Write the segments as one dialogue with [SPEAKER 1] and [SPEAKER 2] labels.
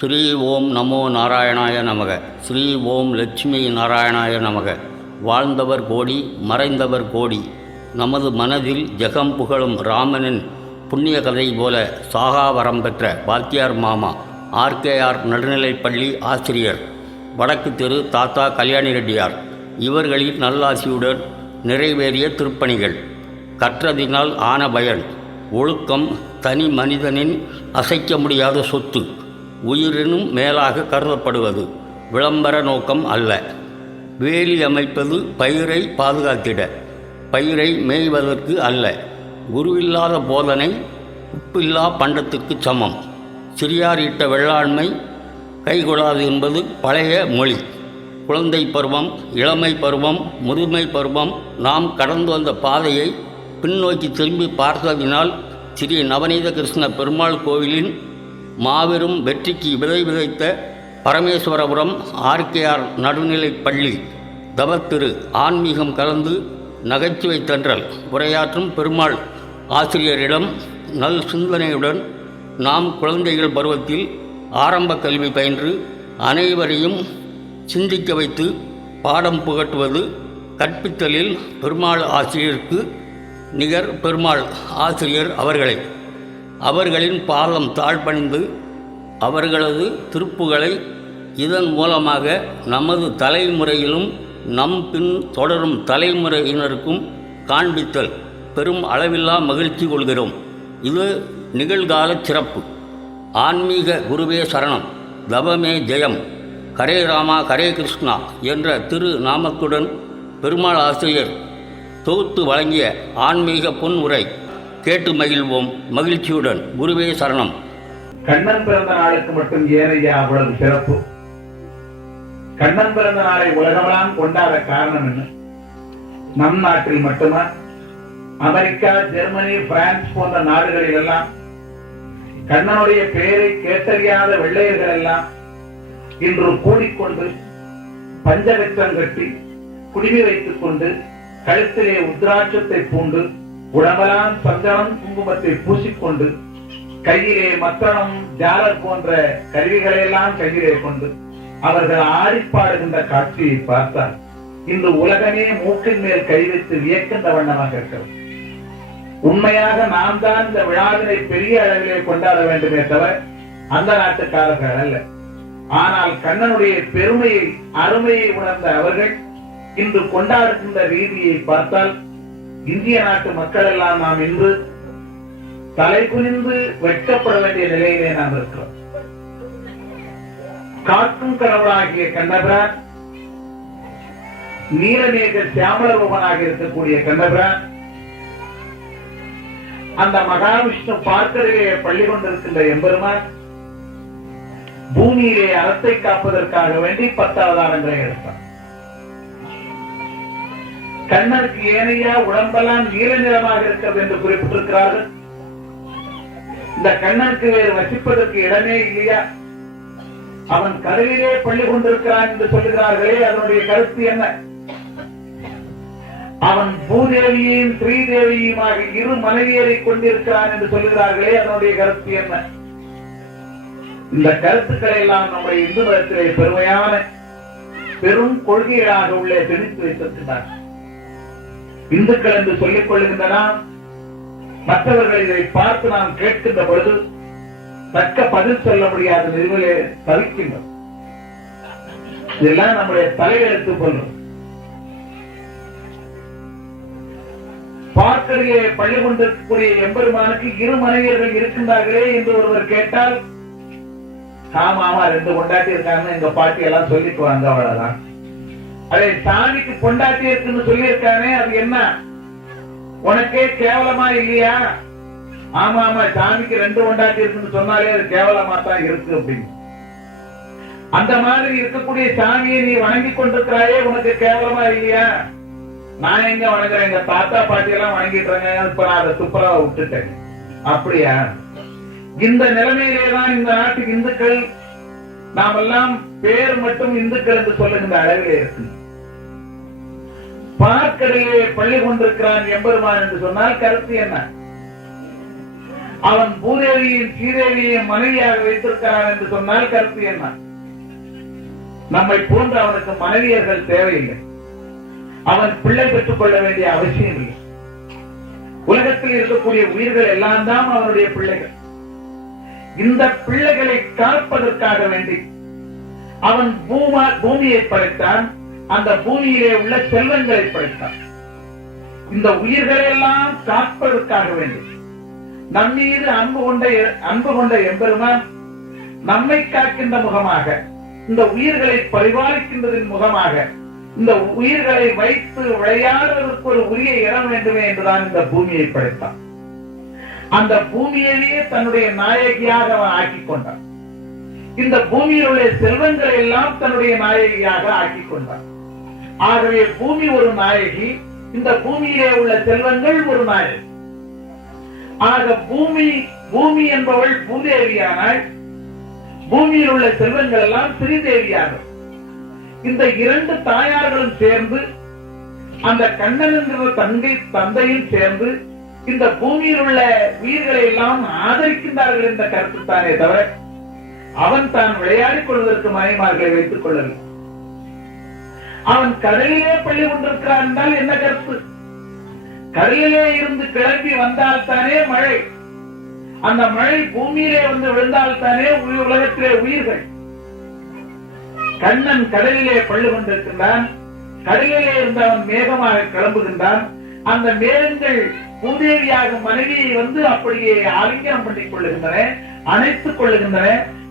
[SPEAKER 1] ஸ்ரீ ஓம் நமோ நாராயணாய நமக. ஸ்ரீ ஓம் லட்சுமி நாராயணாய நமக. வாழ்ந்தவர் கோடி மறைந்தவர் கோடி. நமது மனதில் ஜெகம் புகழும் ராமனின் புண்ணிய கதை போல சாகாவரம் பெற்ற பாத்தியார் மாமா ஆர்கேஆர் நடுநிலைப்பள்ளி ஆசிரியர் வடக்கு தெரு தாத்தா கல்யாணி ரெட்டியார். இவர்களின் நல்லாசியுடன் நிறைவேறிய திருப்பணிகள். கற்றதினால் ஆன பயன். ஒழுக்கம் தனி மனிதனின் அசைக்க முடியாத சொத்து. உயிரினும் மேலாக கருதப்படுவது விளம்பர நோக்கம் அல்ல. வேலி அமைப்பது பயிரை பாதுகாத்திட பயிரை மேய்வதற்கு அல்ல. குருவில்லாத போதனை உப்பில்லா பண்டத்துக்கு சமம். சிறியார் இட்ட வெள்ளாண்மை கைகொள்ளாது என்பது பழைய மொழி. குழந்தை பருவம் இளமை பருவம் முதுமை பருவம் நாம் கடந்து வந்த பாதையை பின்னோக்கி திரும்பி பார்த்ததினால் ஸ்ரீ நவநீத கிருஷ்ண பெருமாள் கோவிலின் மாபெரும் வெற்றிக்கு விதை விதைத்த பரமேஸ்வரபுரம் ஆர்கேஆர் நடுநிலைப் பள்ளி தவத்திரு ஆன்மீகம் கலந்து நகைச்சுவை தென்றல் உரையாற்றும் பெருமாள் ஆசிரியரிடம் நல் சிந்தனையுடன் நாம் குழந்தைகள் பருவத்தில் ஆரம்ப கல்வி பயின்று அனைவரையும் சிந்திக்க வைத்து பாடம் புகட்டுவது கற்பித்தலில் பெருமாள் ஆசிரியருக்கு நிகர் பெருமாள் ஆசிரியர் அவர்களே. அவர்களின் பாதம் தாழ்பணிந்து அவர்களது திருப்புகளை இதன் மூலமாக நமது தலைமுறையிலும் நம் பின் தொடரும் தலைமுறையினருக்கும் காண்பித்தல் பெரும் அளவில்லா மகிழ்ச்சி கொள்கிறோம். இது நிகழ்கால சிறப்பு. ஆன்மீக குருவே சரணம். தவமே ஜெயம். ஹரே ராமா ஹரே கிருஷ்ணா என்ற திரு நாமத்துடன் பெருமாள் ஆசிரியர் தொகுத்து வழங்கிய ஆன்மீக பொன் உரை. கேட்டு மகிழ்வோம் மகிழ்ச்சியுடன். குருவே சரணம்.
[SPEAKER 2] கண்ணன் பிறந்த நாளுக்கு மட்டும் ஏனையா அவ்வளவு சிறப்பு. கண்ணன் பிறந்த நாளை உலகமெல்லாம் கொண்டாட காரணம் என்ன? நம் நாட்டில் மட்டுமா? அமெரிக்கா ஜெர்மனி பிரான்ஸ் போன்ற நாடுகளில் எல்லாம் கண்ணனுடைய பெயரை கேட்டறியாத வெள்ளையர்கள் எல்லாம் இன்று கூடிக்கொண்டு பஞ்சகச்சம் கட்டி குடிமி வைத்துக் கொண்டு கழுத்திலே உத்ராட்சத்தை பூண்டு உடம்பெல்லாம் சந்தனம் குங்குமத்தை பூசிக்கொண்டு கையிலே மத்தனம் ஜாலர் போன்ற கருவிகளை எல்லாம் கையிலே கொண்டு அவர்கள் ஆடிப்பாடுகின்ற காட்சியை பார்த்தால் இன்று உலகமே மூக்கின் மேல் கை வைத்து வியக்கின்ற வண்ணமாக இருக்கிறது. உண்மையாக நாம் தான் இந்த விழாவினை பெரிய அளவிலே கொண்டாட வேண்டுமே தவிர அந்த நாட்டுக்காரர்கள் அல்ல. ஆனால் கண்ணனுடைய பெருமையை அருமையை உணர்ந்த அவர்கள் இன்று கொண்டாடுகின்ற ரீதியை பார்த்தால் இந்திய நாட்டு மக்கள் எல்லாம் நாம் இன்று தலை குனிந்து வெட்கப்பட வேண்டிய நிலையிலே நாம் இருக்கிறோம். காக்கும் கடவுளாகிய கண்ணபிரான் நீலமேக சியாமலரூபனாக இருக்கக்கூடிய கண்ணபிரான் அந்த மகாவிஷ்ணு பார்க்கரையே பள்ளி கொண்டிருக்கின்ற எம்பெருமான் பூமியிலே அறத்தை காப்பதற்காக வேண்டி பத்தாவதாரங்களை எடுத்தார் கண்ணனுக்கு ஏனையா உடம்பெல்லாம் நீல நிறமாக இருக்கிறது என்று குறிப்பிட்டிருக்கிறார்கள். இந்த கண்ணனுக்கு வேறு வசிப்பதற்கு இடமே இல்லையா? அவன் கருவிலே பள்ளி கொண்டிருக்கிறான் என்று சொல்லுகிறார்களே அதனுடைய கருத்து என்ன? அவன் பூதேவியையும் ஸ்ரீதேவியுமாக இரு மனைவியரை கொண்டிருக்கிறான் என்று சொல்லுகிறார்களே அதனுடைய கருத்து என்ன? இந்த கருத்துக்களை எல்லாம் நம்முடைய இந்து மதத்திலே பெருமையான பெரும் கொள்கைகளாக உள்ளே திணித்து வைத்திருக்கிறார்கள் இந்துக்கள் என்று சொல்லிக் கொள்கின்றன. மற்றவர்கள் இதை பார்த்து நாம் கேட்கின்ற பொழுது தக்க பதில் சொல்ல முடியாத நிலையிலே தவிக்கின்றோம். இதெல்லாம் நம்முடைய தலையெழுத்து கொள்ளும் பார்க்கறியே பள்ளி கொண்டிருக்கக்கூடிய எம்பெருமானுக்கு இரு மனைவியர்கள் இருக்கின்றார்களே என்று ஒருவர் கேட்டால் ஆமா ஆமா ரெண்டு கொண்டாட்டி இருக்காங்க எங்க பாட்டி எல்லாம் சொல்லிட்டு வாங்க அவ்வளவுதான். அதை சாமிக்கு பொண்டாட்டி இருக்குன்னு சொல்லியிருக்கானே அது என்ன? உனக்கே கேவலமா இல்லையா? ஆமா ஆமா சாமிக்கு ரெண்டு கொண்டாட்டி இருக்குன்னு சொன்னாலே அது கேவலமா தான் இருக்கு அப்படின்னு. அந்த மாதிரி இருக்கக்கூடிய சாமியை நீ வணங்கி கொண்டிருக்கிறாயே உனக்கு கேவலமா இல்லையா? நான் எங்க வணங்குறேன்? எங்க தாத்தா பாட்டி எல்லாம் வணங்கிட்டு இப்ப நான் அதை துப்புரவா விட்டுட்டேன். அப்படியா? இந்த நிலைமையிலே தான் இந்த நாட்டு இந்துக்கள் நாம் எல்லாம் பேர் மட்டும் இந்துக்கள் என்று சொல்லுகின்ற அளவிலே இருக்கு. பார்க்கடையே பள்ளி கொண்டிருக்கிறான் எம்பெருமான் என்று சொன்னால் கருத்து என்ன? அவன் பூதேவியும் ஸ்ரீதேவியையும் மனைவியாக வைத்திருக்கிறான் என்று சொன்னால் கருத்து என்ன? நம்மை போன்று அவனுக்கு மனைவியர்கள் தேவையில்லை. அவன் பிள்ளை பெற்றுக் கொள்ள வேண்டிய அவசியம் இல்லை. உலகத்தில் இருக்கக்கூடிய உயிர்கள் எல்லாம் தான் அவனுடைய பிள்ளைகள். இந்த பிள்ளைகளை காப்பதற்காக வேண்டி அவன் பூமா பூமியை படைத்தான் அந்த பூமியிலே உள்ள செல்வங்களை படைத்தான் இந்த உயிர்களை எல்லாம் காப்பதற்காக வேண்டி நம் மீது அன்பு கொண்ட அன்பு கொண்ட எம்பெருமான் நம்மை காக்கின்ற முகமாக இந்த உயிர்களை பரிபாலிக்கின்றதின் முகமாக இந்த உயிர்களை வைத்து விளையாடுவதற்கு ஒரு உரிய இடம் வேண்டுமே என்றுதான் இந்த பூமியை படைத்தான் அந்த பூமியையே தன்னுடைய நாயகியாக அவன் ஆக்கிக் கொண்டான். இந்த பூமியில் உள்ள செல்வங்களை எல்லாம் தன்னுடைய நாயகியாக ஆக்கிக் கொண்டான். ஆகவே பூமி ஒரு நாயகி இந்த பூமியிலே உள்ள செல்வங்கள் ஒரு நாயகி ஆக பூமி பூமி என்பவள் பூதேவியானால் பூமியில் உள்ள செல்வங்கள் எல்லாம் ஸ்ரீதேவியாகும் இந்த இரண்டு தாயார்களும் சேர்ந்து அந்த கண்ணன் என்கிற தங்கை தந்தையும் சேர்ந்து இந்த பூமியில் உள்ள உயிர்களை எல்லாம் ஆதரிக்கின்றார்கள் என்ற கருத்து தானே தவிர அவன் தான் விளையாடிக் கொள்வதற்கு மயமாக வைத்துக் கொள்ளவில்லை. அவன் கடலிலே பள்ளி கொண்டிருக்கிறான் என்றால் என்ன கருத்து? கடலிலே இருந்து கிளம்பி வந்தால் தானே மழை. அந்த மழை பூமியிலே வந்து விழுந்தால் தானே உலகத்திலே உயிர்கள். கண்ணன் கடலிலே பள்ளி கொண்டிருக்கின்றான். கடலிலே இருந்து அவன் மேகமாக கிளம்புகின்றான். அந்த மேகங்கள் பூதேவியாக மனைவியை வந்து அப்படியே ஆலிங்கனம் பண்ணிக் கொள்ளுகின்றன அணைத்துக் கொள்ளுகின்றன.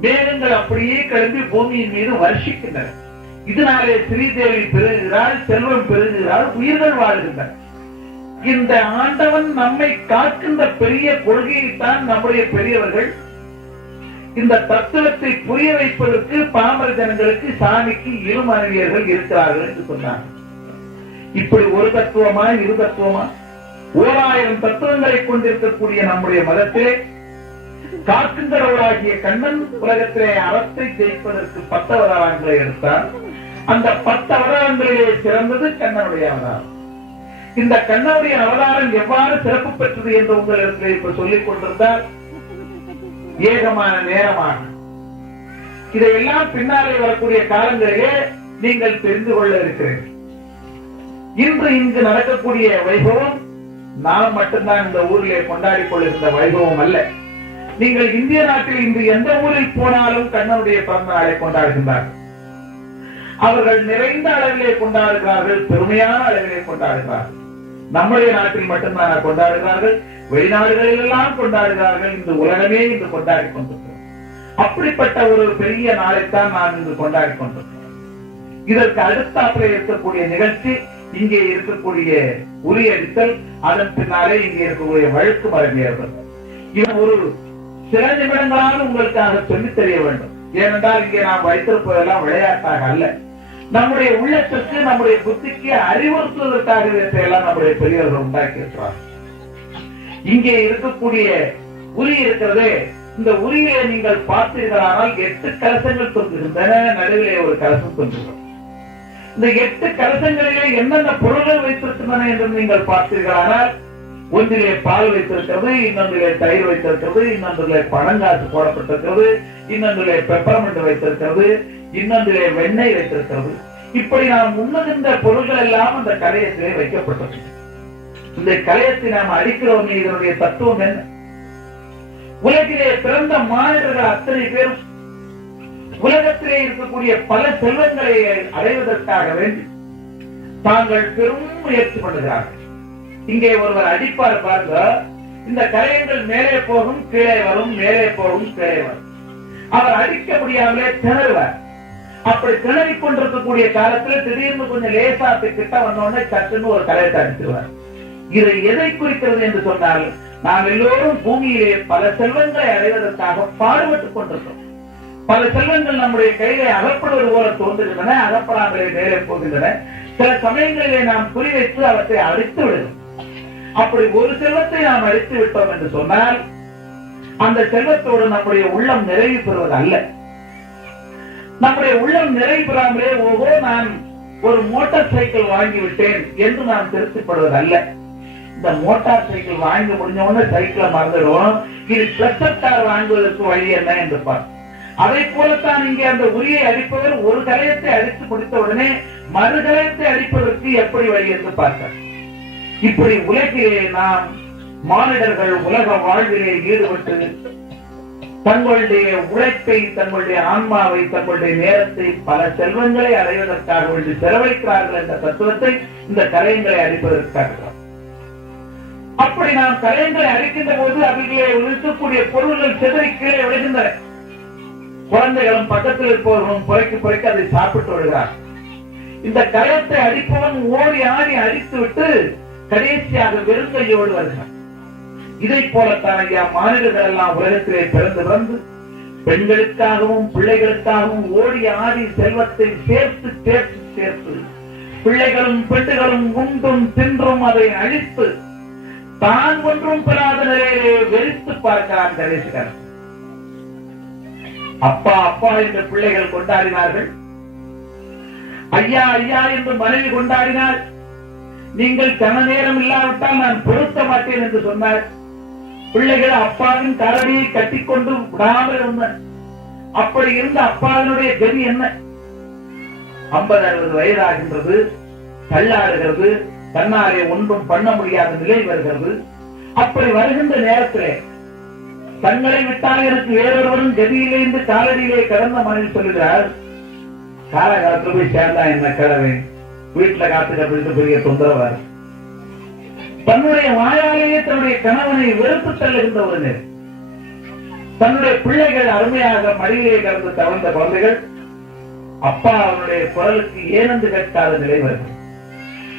[SPEAKER 2] மேகங்கள் அப்படியே கிளம்பி பூமியின் மீது வருஷிக்கின்றன. இதனாலே ஸ்ரீதேவி பெருகிறாள் செல்வம் பெருகிறாள் உயிர்கள் வாழ்கின்றன. இந்த ஆண்டவன் நம்மை காக்கின்ற பெரிய கொள்கையைத்தான் நம்முடைய பெரியவர்கள் இந்த தத்துவத்தை புரிய வைப்பதற்கு பாமர ஜனங்களுக்கு சாமிக்கு இரு மனைவியர்கள் இருக்கிறார்கள் என்று சொன்னார். இப்படி ஒரு தத்துவமா இரு தத்துவமா? ஓராயிரம் தத்துவங்களை கொண்டிருக்கக்கூடிய நம்முடைய மதத்திலே காக்கின்றவராகிய கண்ணன் உலகத்திலே அறத்தை ஜெயிப்பதற்கு பத்து அவதாரங்களை எடுத்தார். அந்த பத்து அவதாரங்களிலே சிறந்தது கண்ணனுடைய அவதாரம். இந்த கண்ணனுடைய அவதாரம் எவ்வாறு சிறப்பு பெற்றது என்று உங்களிடத்தில் இப்ப சொல்லிக் கொண்டிருந்தால் ஏகமான நேரமாக இதையெல்லாம் பின்னாலே வரக்கூடிய காலங்களிலே நீங்கள் தெரிந்து கொள்ள இருக்கிறீர்கள். இன்று இங்கு நடக்கக்கூடிய வைபவம் நாம் மட்டும்தான் இந்த ஊரிலே கொண்டாடி கொண்டிருந்த வைபவம் அல்ல. நீங்கள் இந்திய நாட்டில் இன்று எந்த ஊரில் போனாலும் கண்ணனுடைய பிறந்த நாளை கொண்டாடுகின்றார்கள். அவர்கள் நிறைந்த அளவிலே கொண்டாடுகிறார்கள் பெருமையான அளவிலே கொண்டாடுகிறார்கள். நம்முடைய நாட்டில் மட்டும்தான் கொண்டாடுகிறார்கள் வெளிநாடுகளில் எல்லாம் கொண்டாடுகிறார்கள் இந்த உலகமே இன்று கொண்டாடி கொண்டிருக்கிறோம் அப்படிப்பட்ட ஒரு பெரிய நாளைத்தான் நாம் இன்று கொண்டாடி கொண்டிருக்கிறோம் இதற்கு அடுத்தாப்புல இருக்கக்கூடிய நிகழ்ச்சி இங்கே இருக்கக்கூடிய உரியடித்தல் அதன் பின்னாலே இங்கே இருக்கக்கூடிய வழக்கு மரபியர்கள் இது ஒரு சில நிமிடங்களால் உங்களுக்காக சொல்லித் தெரிய வேண்டும். ஏனென்றால் இங்கே நாம் வைத்திருப்பதெல்லாம் விளையாட்டாக அல்ல. நம்முடைய உள்ளத்திற்கு நம்முடைய புத்திக்கு அறிவுறுத்துவதற்காக இவற்றையெல்லாம் நம்முடைய பெரியவர்கள் உண்டாக்கி இருக்கிறார் இங்கே இருக்கக்கூடிய உரி இருக்கிறதே. இந்த உரியை நீங்கள் பார்த்தீர்களானால் எட்டு கலசங்கள் தொங்குகின்றன. நடுவிலே ஒரு கலசம் தொங்குகிறோம் இந்த எட்டு கலசங்களிலே என்னென்ன பொருள்கள் வைத்திருக்கின்றன என்று நீங்கள் பார்த்தீர்களானால் ஒன்றிலே பால் வைத்திருக்கிறது இன்னொன்றிலே தயிர் வைத்திருக்கிறது இன்னொன்றிலே பணங்காசு போடப்பட்டிருக்கிறது இன்னொன்றிலே பெப்பரமெண்ட் வைத்திருக்கிறது இன்னொன்றிலே வெண்ணெய் வைத்திருக்கிறது. இப்படி நாம் உண்ணுகின்ற பொருள்கள் எல்லாம் அந்த கலையத்திலே வைக்கப்பட்டது இந்த கலையத்தை நாம் அடிக்கிறோமே இதனுடைய தத்துவம் என்ன? உலகிலே பிறந்த மாநிலர்கள் அத்தனை பேரும் உலகத்திலே இருக்கக்கூடிய பல செல்வங்களை அடைவதற்காக வேண்டி தாங்கள் பெரும் முயற்சி பண்ணுகிறார்கள். இங்கே ஒருவர் அடிப்பார் பார்க்க இந்த கலையங்கள் மேலே போகும் கீழே வரும் மேலே போகும் கீழே வரும். அவர் அடிக்க முடியாமலே திணறுவார். அப்படி திணறி கொண்டிருக்கக்கூடிய காலத்துல திடீர்னு கொஞ்சம் லேசா கிட்ட வந்தோடனே சட்டுன்னு ஒரு கலையத்தை அடிச்சிருவார் இது எதை குறிக்கிறது என்று சொன்னால் நாம் எல்லோரும் பூமியிலே பல செல்வங்களை அடைவதற்காக பாடுபட்டுக் கொண்டிருக்கிறோம். பல செல்வங்கள் நம்முடைய கையிலே அகப்படுவது போல தோன்றுகின்றன அகப்படாமலே மேலே போகின்றன. சில சமயங்களிலே நாம் குறி வைத்து அவற்றை அழித்து விடுகிறோம். அப்படி ஒரு செல்வத்தை நாம் அழித்து விட்டோம் என்று சொன்னால் அந்த செல்வத்தோடு நம்முடைய உள்ளம் நிறைவு பெறுவது அல்ல நம்முடைய உள்ளம் நிறை பெறாமலே ஓஹோ நான் ஒரு மோட்டார் சைக்கிள் வாங்கி விட்டேன் என்று நாம் திருப்திப்படுவது அல்ல இந்த மோட்டார் சைக்கிள் வாங்கி முடிஞ்ச உடனே சைக்கிளை மறந்துடுவோம். இது பிளஸர் கார் வாங்குவதற்கு வழி என்ன என்று பார்ப்போம். அதை போலத்தான் இங்கே அந்த உரியை அடிப்பவர் ஒரு கலையத்தை அடித்து முடித்த உடனே மறு கலையத்தை அடிப்பதற்கு எப்படி வழி என்று பார்த்தார் இப்படி உலகிலே நாம் மானிடர்கள் உலக வாழ்விலே ஈடுபட்டு தங்களுடைய உழைப்பை தங்களுடைய ஆன்மாவை தங்களுடைய நேரத்தை பல செல்வங்களை அடைவதற்காக வேண்டி செலவழிக்கிறார்கள் என்ற தத்துவத்தை இந்த கலையங்களை அடிப்பதற்காக அப்படி நாம் கலையங்களை அழிக்கின்ற போது அவைகளே இருக்கக்கூடிய பொருள்கள் சிதறி கீழே விழுகின்றன. குழந்தைகளும் பக்கத்தில் இருப்பவர்களும் புரைக்கு புரைக்க அதை சாப்பிட்டு வருகிறார் இந்த கலத்தை அடிப்பவன் ஓடி ஆடி அடித்து விட்டு கடைசியாக வெறுங்கையோடு வருகிறான். இதை போலத்தான் ஐயா மாநிலங்கள் எல்லாம் உலகத்திலே பிறந்து பிறந்து பெண்களுக்காகவும் பிள்ளைகளுக்காகவும் ஓடி ஆடி செல்வத்தை சேர்த்து சேர்த்து சேர்த்து பிள்ளைகளும் பெண்களும் உண்டும் தின்றும் அதை அழித்து தான் ஒன்றும் பெறாத நிலையிலே வெறித்து பார்க்கிறான் கணேசகன் அப்பா அப்பா என்று பிள்ளைகள் கொண்டாடினார்கள். ஐயா ஐயா என்று மனைவி கொண்டாடினார் நீங்கள் கன நேரம் இல்லாவிட்டால் நான் பொருத்த மாட்டேன் என்று சொன்னார். பிள்ளைகள் அப்பாவின் கரடியை கட்டிக்கொண்டு விடாமல் இருந்தன அப்படி இருந்த அப்பாவினுடைய கதி என்ன? ஐம்பது அறுபது வயதாகின்றது தள்ளாடுகிறது தன்னாலே ஒன்றும் பண்ண முடியாத நிலை வருகிறது. அப்படி வருகின்ற நேரத்திலே தங்களை விட்டால் எனக்கு வேறொருவரும் கதியிலே இருந்து காலடியிலே கடந்த மனைவி சொல்லுகிறார். காலகாலத்தில் போய் சேர்ந்தா என்ன கிழமை வீட்டுல காத்து கப்பிட்டு பெரிய தொந்தரவா தன்னுடைய வாயாலேயே தன்னுடைய கணவனை வெறுத்து தள்ளுகின்ற ஒரு நிலை. தன்னுடைய பிள்ளைகள் அருமையாக மடியிலே கடந்து தவழ்ந்த குழந்தைகள் அப்பா அவனுடைய குரலுக்கு ஏனென்று கேட்காத நிலை வருகிறது.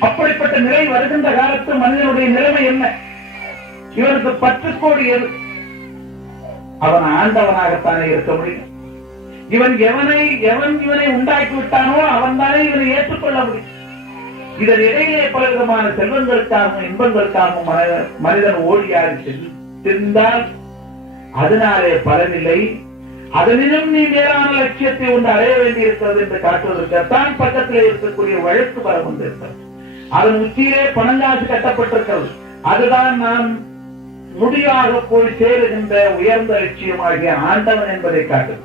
[SPEAKER 2] அப்படிப்பட்ட நிலை வருகின்ற காலத்து மனிதனுடைய நிலைமை என்ன? இவனுக்கு பத்து கோடி எது? அவன் ஆண்டவனாகத்தானே இருக்க முடியும். இவன் எவனை எவன் இவனை உண்டாக்கி விட்டானோ அவன் தானே இவனை ஏற்றுக்கொள்ள முடியும். இதன் இடையே பல விதமான செல்வங்களுக்காகவும் இன்பங்களுக்காகவும் மனிதன் மனிதன் ஓடியாடி சென்று அதனாலே பலனில்லை. அதனிலும் நீ மேலான லட்சியத்தை ஒன்று அடைய வேண்டியிருக்கிறது என்று காட்டுவதற்குத்தான் பக்கத்தில் இருக்கக்கூடிய வழக்கு பலம் வந்திருக்கிறது அதன் உச்சியிலே பணங்காசு கட்டப்பட்டிருக்கிறது. அதுதான் நாம் முடிவாக போய் சேருகின்ற உயர்ந்த லட்சியமாகிய ஆண்டவன் என்பதை காட்டும்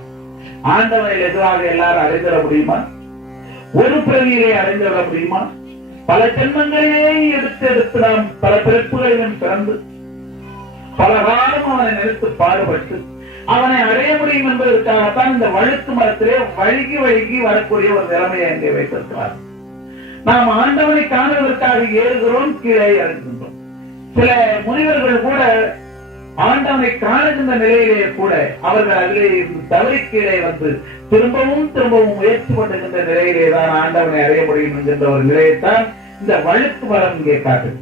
[SPEAKER 2] ஆண்டவனை எதுவாக எல்லாரும் அடைந்துவிட முடியுமா? ஒரு பிறவியிலே அடைந்துவிட முடியுமா? பல ஜென்மங்களே எடுத்து எடுத்து நாம் பல பிறப்புகளிலும் பிறந்து பல காலம் அவனை நிறுத்து பாடுபட்டு அவனை அடைய முடியும் என்பதற்காகத்தான் இந்த வழுக்கு மரத்திலே வழுகி வழுகி வரக்கூடிய ஒரு நிலைமையை அங்கே வைத்திருக்கிறார். நாம் ஆண்டவனை காணுவதற்காக ஏறுகிறோம் கீழே இறங்குகின்றோம். சில முனிவர்கள் கூட ஆண்டவனை காணுகின்ற நிலையிலே கூட அவர்கள் அதிலே இருந்து தவறி கீழே வந்து திரும்பவும் திரும்பவும் முயற்சி பண்ணுகின்ற நிலையிலே தான் ஆண்டவனை அடைய முடியும் என்கின்ற ஒரு நிலையைத்தான் இந்த வழுக்கு மரம் இங்கே காட்டுது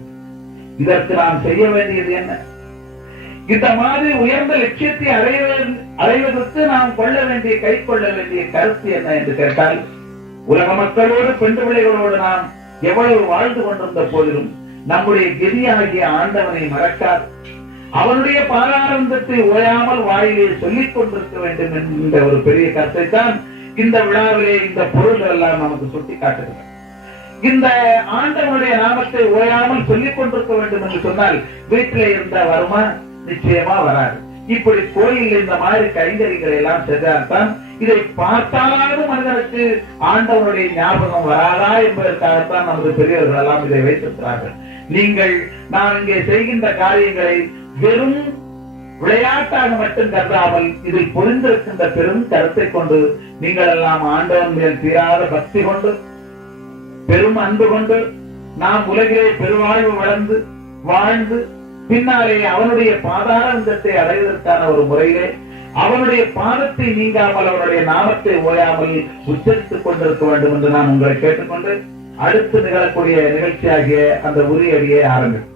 [SPEAKER 2] இதற்கு நாம் செய்ய வேண்டியது என்ன? இந்த மாதிரி உயர்ந்த லட்சியத்தை அடைவதற்கு நாம் கொள்ள வேண்டிய கை கொள்ள வேண்டிய கருத்து என்ன என்று கேட்டால் உலக மக்களோடு பெண் பிள்ளைகளோடு நாம் எவ்வளவு வாழ்ந்து கொண்டிருந்த போதிலும் நம்முடைய கெதியாகிய ஆண்டவனை மறக்காது. அவனுடைய பாரானந்தத்தை ஓயாமல் வாயிலே சொல்லிக் கொண்டிருக்க வேண்டும் என்கின்ற ஒரு பெரிய கருத்தை தான் இந்த விழாவிலே இந்த பொருள்கள் எல்லாம் நமக்கு சுட்டி காட்டுகிறது இந்த ஆண்டவனுடைய நாமத்தை ஓயாமல் சொல்லிக் கொண்டிருக்க வேண்டும் என்று சொன்னால் வீட்டிலே இருந்த வருமா நிச்சயமா வராது. இப்படி கோயில் இந்த மாதிரி கைங்கரிகளை எல்லாம் செய்தால்தான் இதை பார்த்தாலாவது மனிதனுக்கு ஆண்டவனுடைய ஞாபகம் வராதா என்பதற்காகத்தான் நமது பெரியவர்கள் எல்லாம் இதை வைத்திருக்கிறார்கள். நீங்கள் நாம் இங்கே செய்கின்ற காரியங்களை வெறும் விளையாட்டாக மட்டும் கருதாமல் இதில் பொறிந்திருக்கின்ற பெரும் கருத்தை கொண்டு நீங்கள் எல்லாம் ஆண்டவன் மேல் தீராத பக்தி கொண்டு பெரும் அன்பு கொண்டு நாம் உலகிலே பெருவாழ்வு வளர்ந்து வாழ்ந்து பின்னாலே அவனுடைய பாதாரங்கத்தை அடைவதற்கான ஒரு முறையிலே அவனுடைய பாதத்தை நீங்காமல் அவனுடைய நாமத்தை ஓயாமல் உச்சரித்துக் கொண்டிருக்க வேண்டும் என்று நான் உங்களை கேட்டுக்கொண்டு அடுத்து நிகழக்கூடிய நிகழ்ச்சியாகிய அந்த உரியடியை ஆரம்பிக்கும்